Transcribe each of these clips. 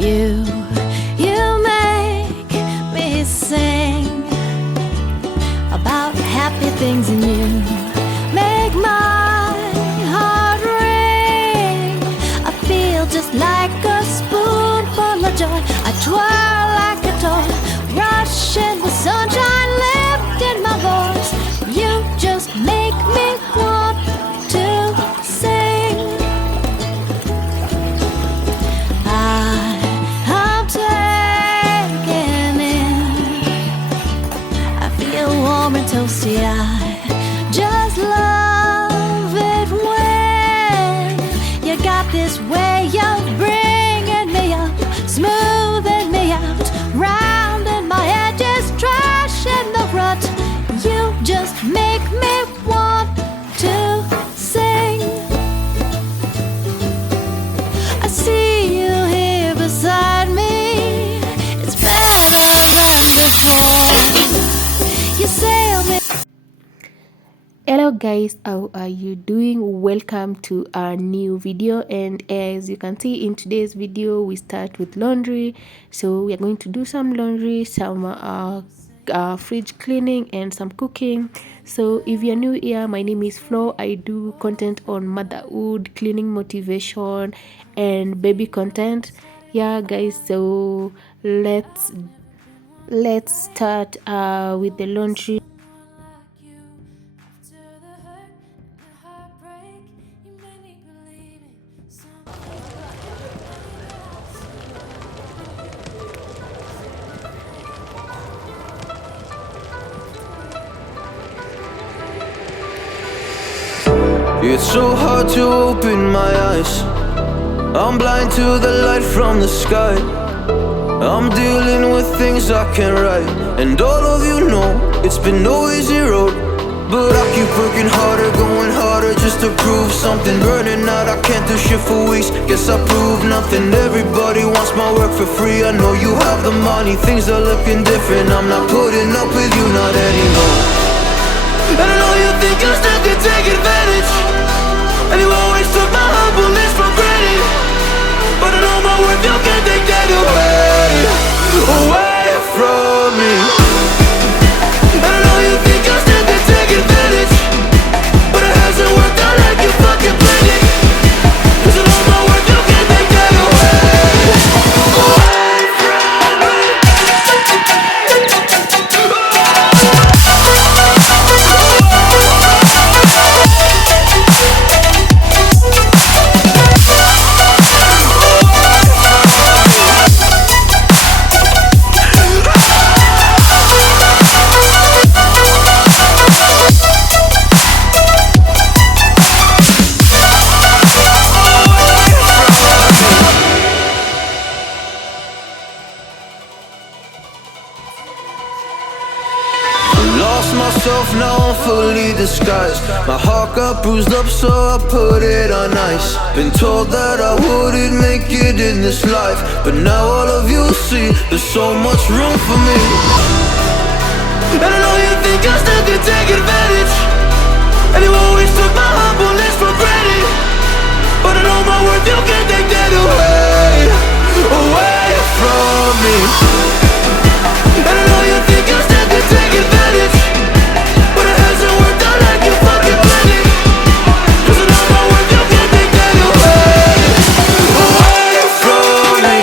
You make me sing about happy things in you. Make my heart ring. I feel just like a spoonful of joy. I twirl like a toy, rush in the sunshine, lifting my voice. You just make me want to sing. I'm taken in. I feel warm and toasty. I just love it when you got this way of bringing me up, smoothing me out, rounding my edges, trashing the rut. You just make me want to sing. I see you here beside me. It's better than before. You sail me. Hello guys, how are you doing? Welcome to our new video, and as you can see in today's video we start with laundry. So we are going to do some laundry, some fridge cleaning and some cooking. So if you're new here, my name is Flo. I do content on motherhood, cleaning motivation and baby content. Yeah guys, so let's start with the laundry. It's so hard to open my eyes. I'm blind to the light from the sky. I'm dealing with things I can't write, and all of you know it's been no easy road. But I keep working harder, going harder just to prove something. Burning out, I can't do shit for weeks. Guess I proved nothing. Everybody wants my work for free. I know you have the money, things are looking different. I'm not putting up with you, not anymore. And I know you think you still can take advantage, and you always took my humbleness for granted. But I know my worth, you can't take that away from me. And I know you think you still can take advantage, but it hasn't worked out like you fucking planned it. 'Cause I know my worth, you can't take that away from me. Lost myself, now I'm fully disguised. My heart got bruised up, so I put it on ice. Been told that I wouldn't make it in this life, but now all of you see there's so much room for me. And I know you think you still can take advantage, and you always took my humbleness for granted. But I know my worth, you can't take that away from me. And I know you think you still can take advantage, but it hasn't worked out like you fucking planned it. 'Cause I know my worth, you can't take that away from me.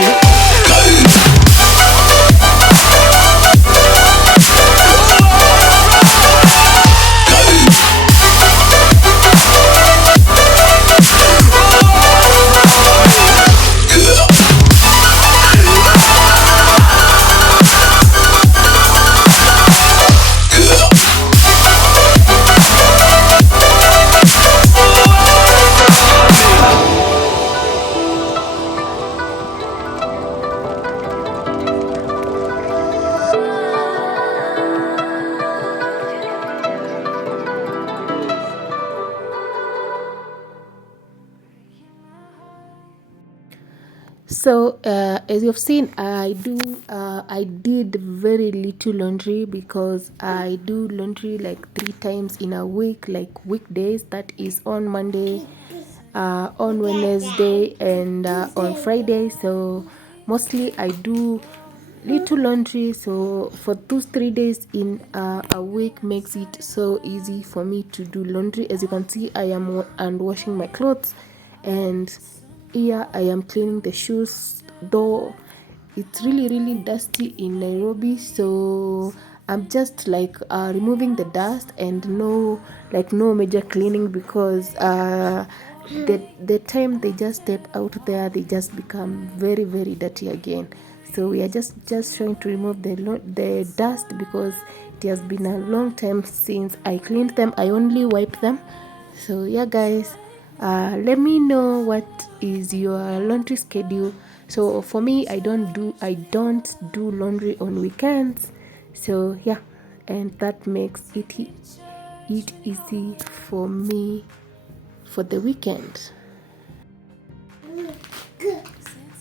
So as you've seen, I did very little laundry because I do laundry like 3 times in a week, like weekdays. That is on Monday, on Wednesday, and on Friday. So mostly I do little laundry, so for those 3 days in a week makes it so easy for me to do laundry. As you can see, I am washing my clothes, and here I am cleaning the shoes, though it's really dusty in Nairobi, so I'm just like removing the dust and no major cleaning, because the time they just step out there, they just become very dirty again. So we are just trying to remove the dust, because it has been a long time since I cleaned them. I only wipe them. So yeah, guys, let me know what is your laundry schedule. So for me, I don't do laundry on weekends. So yeah, and that makes it easy for me for the weekend.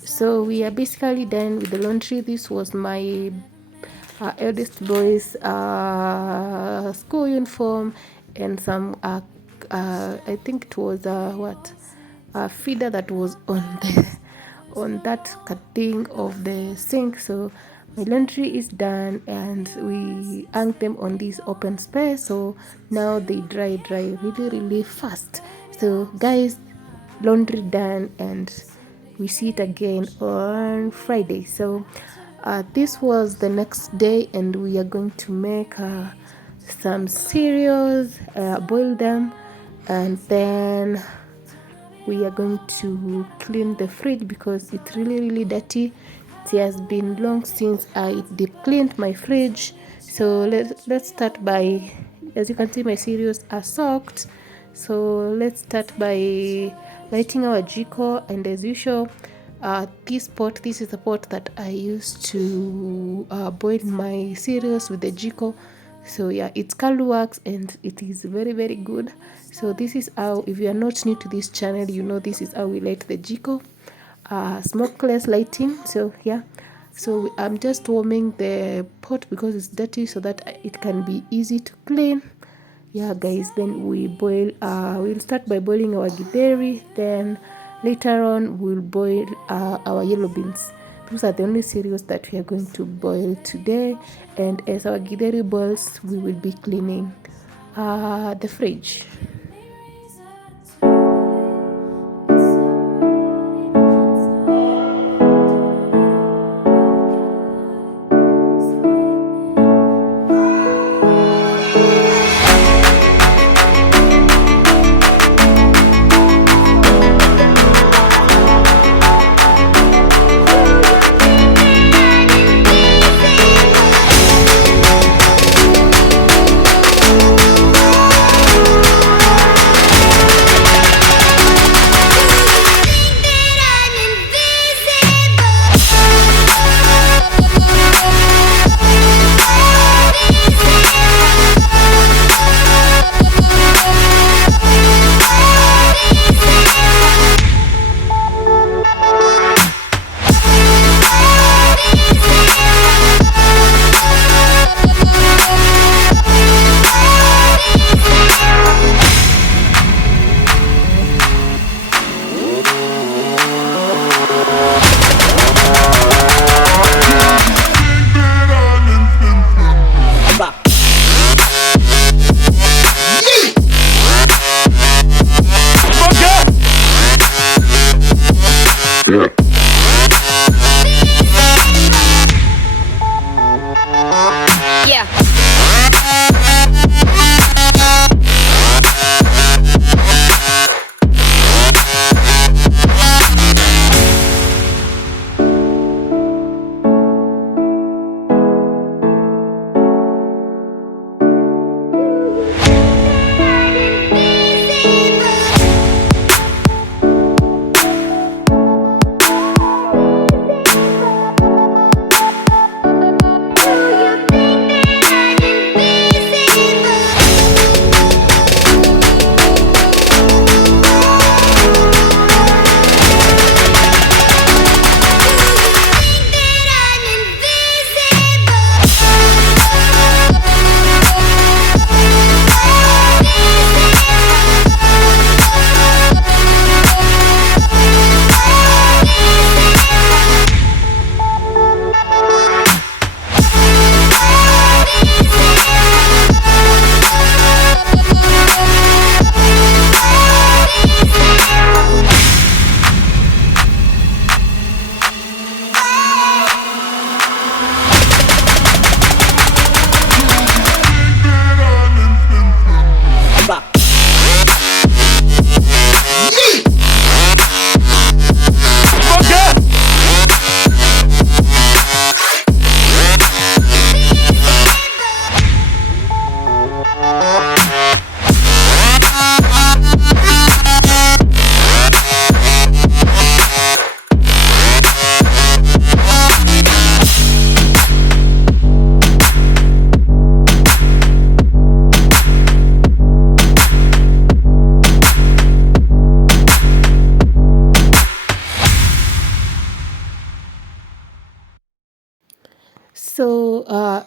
So we are basically done with the laundry. This was my eldest boy's school uniform, and some I think it was a feeder that was on the on that thing of the sink. So my laundry is done, and we hung them on this open space, so now they dry really fast. So guys, laundry done, and we see it again on Friday. So this was the next day, and we are going to make some cereals, boil them, and then we are going to clean the fridge because it's really dirty. It has been long since I deep cleaned my fridge. So let's start by, as you can see, my cereals are soaked. So let's start by lighting our jiko, and as usual, this is the pot that I use to boil my cereals with the jiko. So yeah, it's Works, and it is very good. So this is how, if you are not new to this channel, you know this is how we light the jiko, smokeless lighting. So yeah, so I'm just warming the pot because it's dirty, so that it can be easy to clean. Yeah guys, then we'll start by boiling our githeri, then later on we'll boil our yellow beans. Those are the only cereals that we are going to boil today, and as our githeri boils, we will be cleaning the fridge.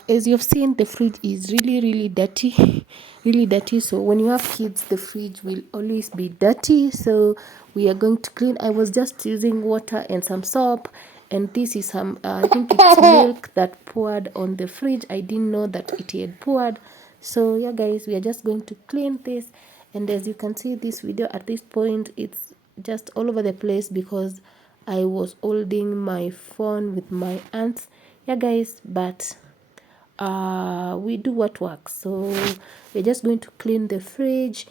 as you've seen, the fridge is really dirty really dirty. So when you have kids, the fridge will always be dirty. So we are going to clean. I was just using water and some soap, and this is some I think it's milk that poured on the fridge. I didn't know that it had poured. So yeah guys, we are just going to clean this. And as you can see, this video at this point, it's just all over the place because I was holding my phone with my hands. Yeah guys, but we do what works. So we're just going to clean the fridge.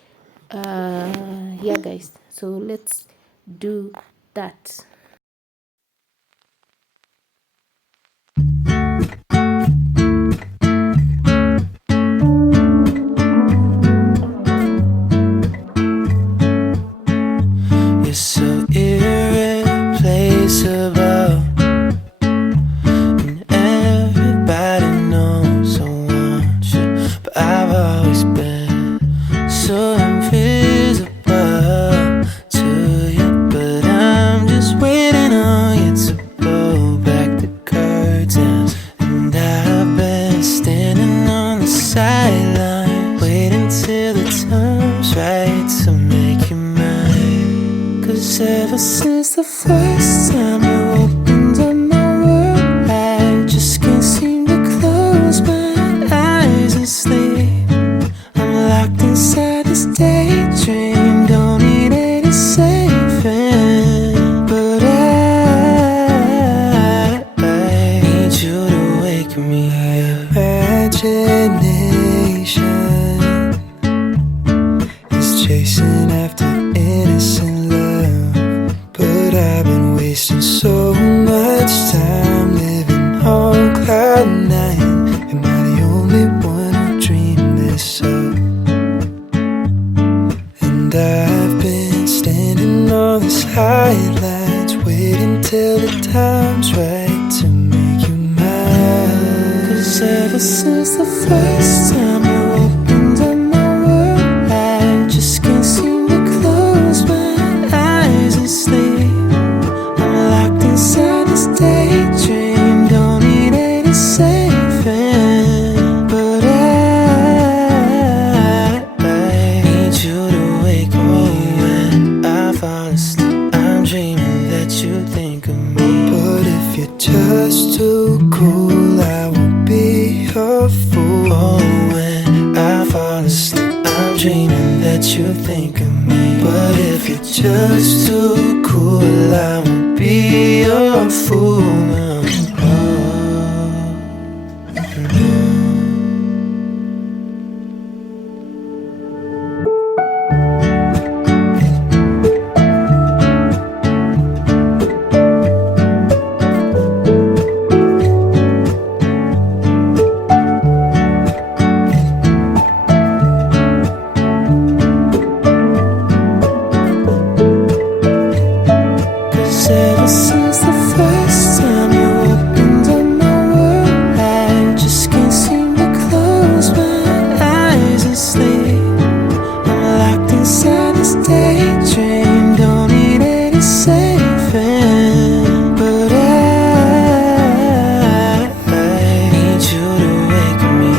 Yeah guys, so let's do that. You're so irreplaceable, and everybody knows I want you, but I've always been so invisible to you. But I'm just waiting on you to pull back the curtains, and I've been standing on the sideline, waiting till the time's right to make you mine. 'Cause ever since the first time you opened up my world, I just can't seem to close my eyes and sleep. I'm locked inside this daydream, don't need any saving. But I need you to wake me up. Imagination is chasing after innocent love, but I've been wasting so much time living on cloud nine. Am I the only one who dreamed this up? And I've been standing on the sidelines, waiting till the time's right to make you mine. 'Cause ever since the first time you opened up my world, I just can't seem to close my eyes and sleep. I'm locked inside this daydream, don't need any saving. But I need you to wake me when I fall asleep. I'm dreaming that you think of me. But if you're just too cool, I won't be your fool. Oh, when I fall asleep, I'm dreaming that you think of me. But if you're just too cool, I won't be your fool. Ever since the first time you opened up my world, I just can't seem to close my eyes and sleep. I'm locked inside this daydream, don't need any saving. But I need you to wake me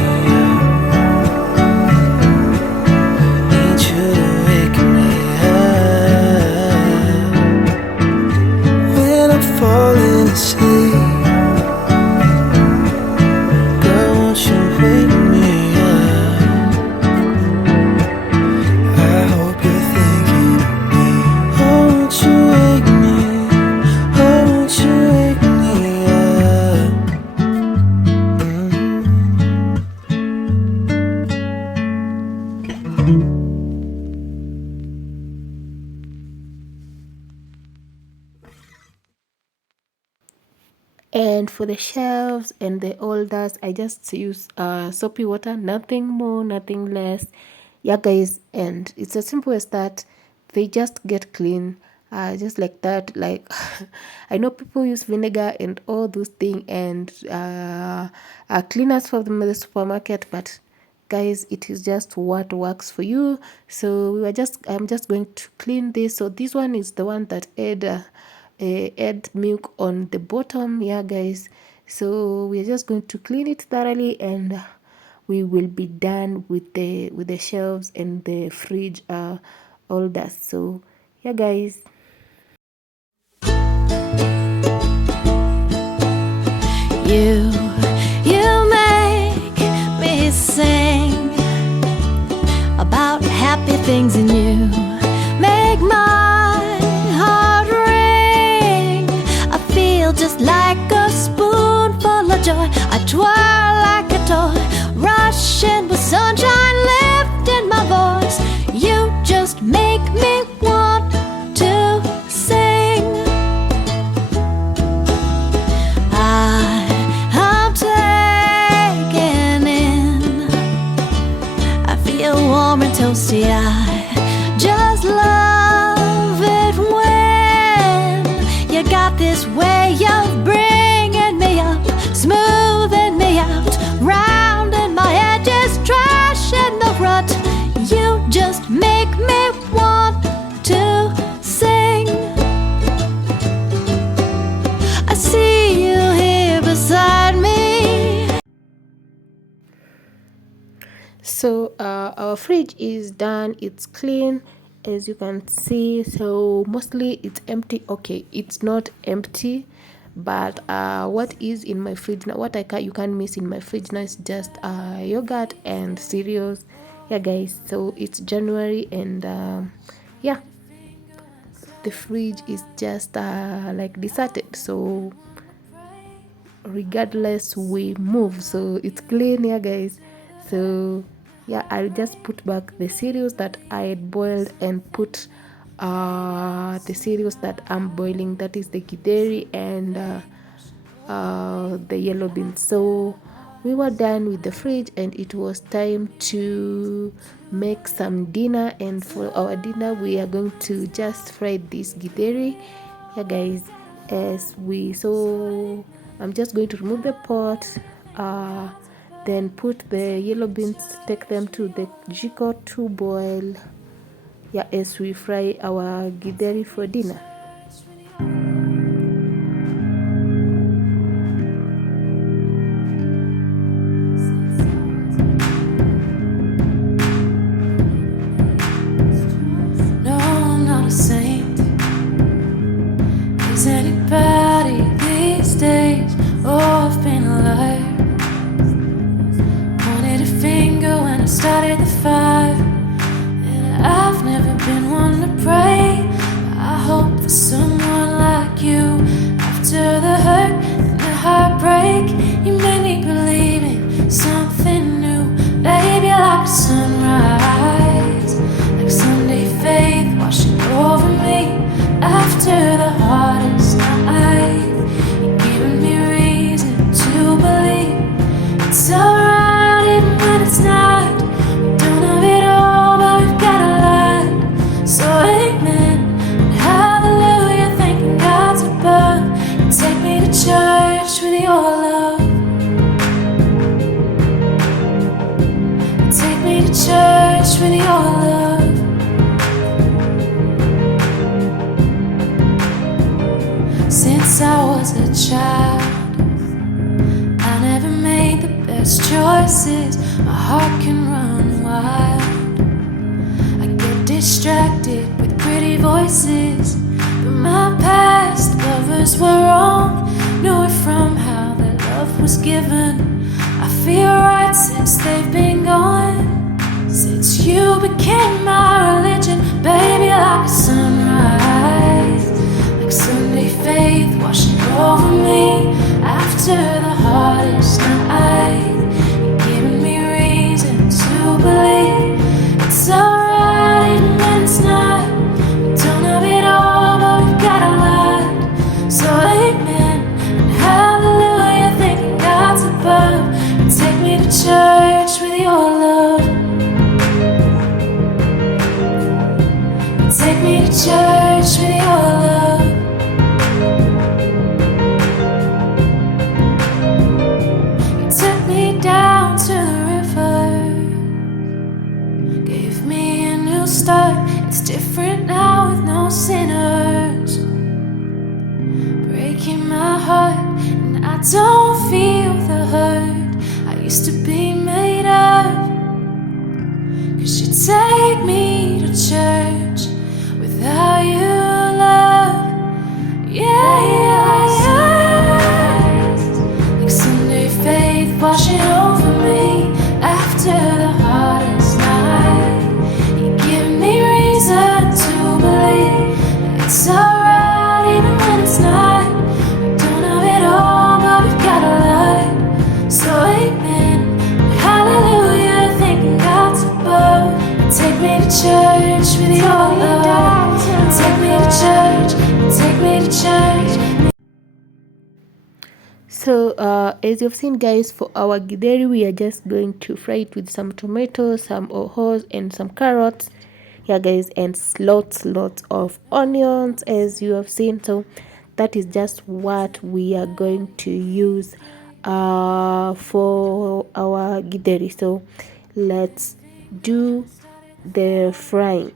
up. Need you to wake me up when I'm falling asleep. Girl, won't you wake me up? I hope you're thinking of me. Oh, won't you wake me? Oh, won't you wake me up? And for the shelves and the holders, I just use soapy water, nothing more, nothing less. Yeah guys, and it's as simple as that. They just get clean, just like that. Like I know people use vinegar and all those things and cleaners from the supermarket, but guys, it is just what works for you. So I'm just going to clean this. So this one is the one that add milk on the bottom. Yeah guys, So we are just going to clean it thoroughly, and we will be done with the shelves and the fridge, all that. So yeah, guys. You make me sing about happy things, and you make my heart ring. I feel just like a spoonful of joy. I twirl like a toy, rushing with sunshine, lifting my voice. You just make me want to sing. I'm taken in. I feel warm and toasty. I just love it when you got this way of bringing me up, smoothing me out, rounding my edges, trashing the rut. You just make me want to sing. I see you here beside me. So our fridge is done, it's clean, as you can see. So mostly it's empty. Okay, it's not empty, but what is in my fridge now, what you can't miss in my fridge now is just yogurt and cereals. Yeah, guys, so it's January, and yeah, the fridge is just like deserted. So regardless, we move, so it's clean. Yeah, guys. So yeah, I'll just put back the cereals that I had boiled and put the cereals that I'm boiling, that is the githeri and the yellow beans. So we were done with the fridge, and it was time to make some dinner. And for our dinner, we are going to just fry this githeri. Yeah, guys, so I'm just going to remove the pot, then put the yellow beans, take them to the jiko to boil. Yeah, as we fry our githeri for dinner. No, I'm not a saint. Is anybody these days? Oh, I've been a liar. Pointed a finger when I started the fire, and I've never been one to pray. I hope for someone like you. After the hurt and the heartbreak, you made me believe in something new. Baby, like a sunrise, like Sunday faith washing over me. After the hardest night, you're giving me reason to believe it's alright even when it's not. We don't have it all, but we've got a lot. So amen and hallelujah, thanking God's above. And take me to church with your love. And take me to church with your love. Since I was a child, I never made the best choices. My heart can run wild. I get distracted with pretty voices, but my past lovers were wrong. Knew it from how their love was given. I feel right since they've been gone. Since you became my religion, baby, like a sunrise, like Sunday faith washing over me. After the hardest night, you're giving me reason to believe it's alright even when it's not. We don't have it all, but we've got a lot. So amen and hallelujah, thanking God's above. And take me to church with your love. church with your love. Take me to church, take me to church. So as you've seen, guys, for our githeri we are just going to fry it with some tomatoes, some ohos, and some carrots. Yeah, guys, and lots of onions, as you have seen. So that is just what we are going to use for our githeri. So let's do the frying.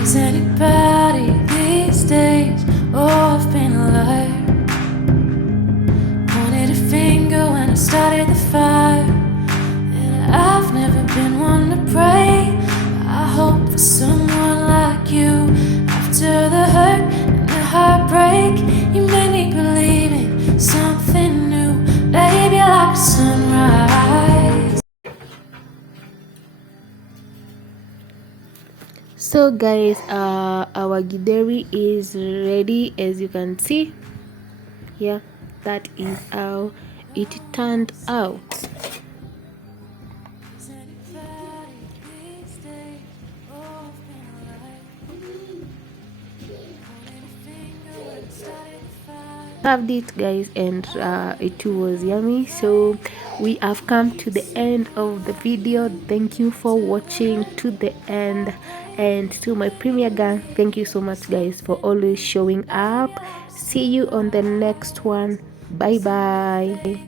Is anybody these days? Oh, I've been a liar. Pointed a finger when I started the fire, and I've never been one to pray. I hope for someone like you. After the hurt and the heartbreak, you made me believe in something new. Baby, like a sunrise. So guys, our githeri is ready, as you can see. Yeah, that is how it turned out. Loved it, guys, and it was yummy. So we have come to the end of the video. Thank you for watching to the end, and to my premier gang, thank you so much, guys, for always showing up. See you on the next one. Bye bye.